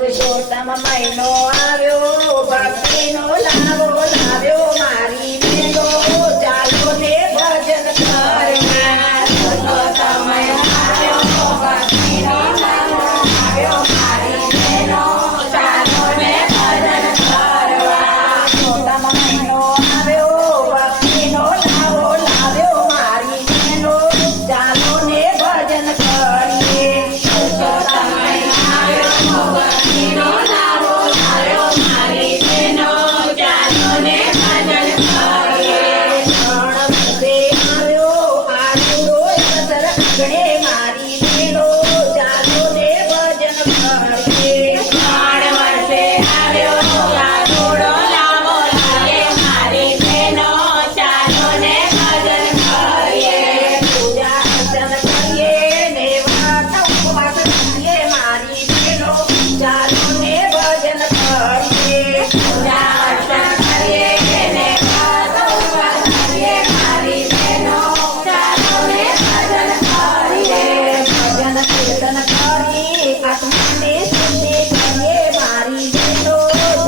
પુરુષોત્તમ મહિનો આવ્યો, ભક્તિનો લાવો લાવ્યો મારી બેનો, ચાલો ને ભજન કરવા. પુરુષોત્તમ મહિનો આવ્યો, ભક્તિનો લાવો લાવ્યો મારી બેનો, ચાલો ને ભજન કરવા. પુરુષોત્તમ મહિનો આવ્યો, ભક્તિનો લાવો લાવ્યો મારી બેનો, ચાલો ને ભજન કરીએ. પુરુષોત્તમ મહિનો આવ્યો, ભક્તિનો લાવો લાવ્યો મારી બેનો, ચાલો ને ભજન કરીએ. ત્રણ વર્ષે આવ્યો આરુડો અસર ગણે મારી બેનો, ચાલો ને ભજન કરીએ. ત્રણ વર્ષે આવ્યો આરુડો લાવો લાવ્યો મારી બેનો, ચાલો ને ભજન કરીએ. પૂજા અર્ચન કરીએ ને વ્રત ઉપવાસ કરીએ મારી બેનો, ચાલો ને ભજન કરીએ. પૂજા અર્ચન કરીએ ને વ્રત ઉપવાસ કરીએ મારી બેનો, ચાલો ને ભજન કરીએ. ભજન કીર્તન કરી આત્માને શુદ્ધિ કરીએ મારી બેનો,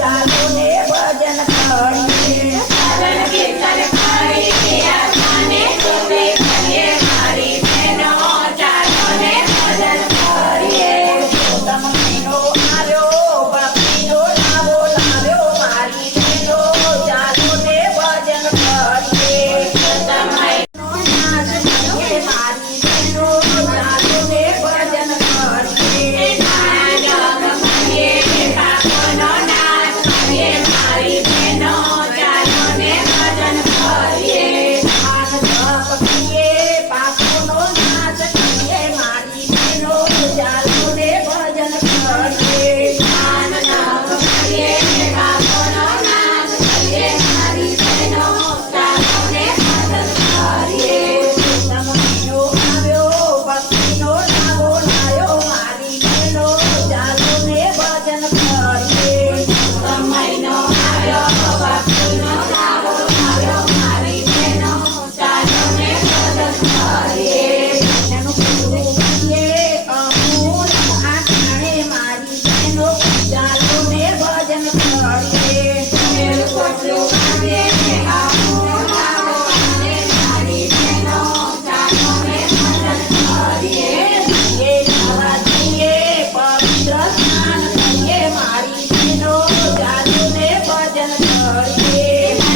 ચાલો ને ભજન કરીએ. ભજન કીર્તન કરી આત્માને શુદ્ધિ કરીએ મારી બેનો, ચાલો ને ભજન કરીએ. પુરુષોત્તમ મહિનો આવ્યો, ભક્તિનો લાવો લાવ્યો મારી બેનો, ચાલો ને ભજન કરીએ. પુરુષોત્તમ મહિનો નાચ કરીએ મારી બેનો, ચાલો ને ભજન કરીએ. જપ કરીએ, પાપોનો નાશ કરીએ મારી બેનો, ચાલો ને ભજન કરીએ. જપ કરીએ, પાપોનો નાશ કરીએ મારી બેનો, ચાલો ને ભજન કરીએ. જપ કરીએ, પાપોનો નાશ કરીએ મારી બેનો, ચાલો ને ભજન કરીએ. પુરુષોત્તમ મહિનો આવ્યો, ભક્તિનો લાવો લાવ્યો મારી બેનો, ચાલો ને ભજન કરીએ. પુરુષોત્તમ મહિનો આવ્યો, ભક્તિનો લાવો લાવ્યો મારી બેનો, ચાલો ને ભજન કરીએ. એનું પૂરું કરીએ અમૂલ આઠાણે મારી બેનો, ચાલો ને ભજન કરીએ. એનું પૂરું કરીએ અમૂલ આઠાણે મારી બેનો, ચાલો ને ભજન કરીએ. દિયે નવા દિયે પવિત્ર સ્નાન કરીએ મારી બેનો, ચાલો ને ભજન કરીએ.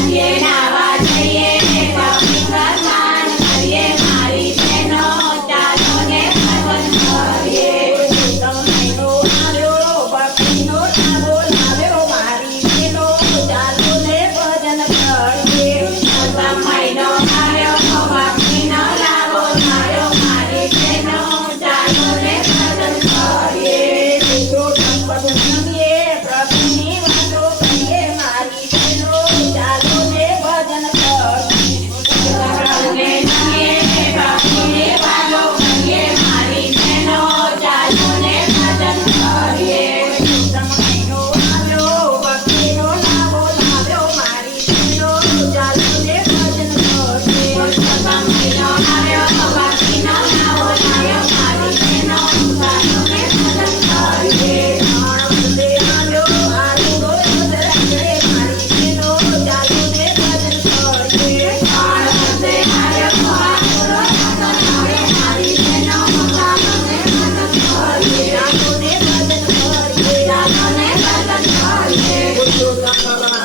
દિયે નવા દિયે પવિત્ર સ્નાન કરીએ મારી બેનો, ચાલો ને ભજન કરીએ. પુરુષોત્તમ મહિનો આવ્યો, ભક્તિનો લાવો લાવ્યો મારી બેનો, ચાલો ને ભજન કરીએ. પુરુષોત્તમ મહિનો આવ્યો, ભક્તિનો લાવો લાવ્યો મારી બેનો, ચાલો ને ભજન કરીએ. પુરુષોત્તમ પદ ગણીએ, પ્રભુની વાતો કરીએ મારી બેનો, ચાલો ને ભજન કરીએ. પ્રભુને ગણીએ, પ્રભુની વાતો કરીએ મારી બેનો, ચાલો ને ભજન કરીએ. પુરુષોત્તમ મહિનો આવ્યો, ભક્તિનો લાવો લાવ્યો મારી બેનો, ચાલો ને ભજન કરીએ. પુરુષોત્તમ મહિનો આવ્યો, ભક્તિનો લાવો લાવ્યો મારી બેનો, ચાલો ને ભજન કરીએ. ત્રણ વર્ષે આવ્યો આરુડો અસર ગણે મારી બેનો, ચાલો ને ભજન કરીએ. ત્રણ વર્ષે આવ્યો આરુડો અસર ગણે મારી બેનો, ચાલો ને ભજન કરીએ. ચાલો ને ભજન કરીએ, ચાલો ને ભજન કરીએ. પુરુષોત્તમ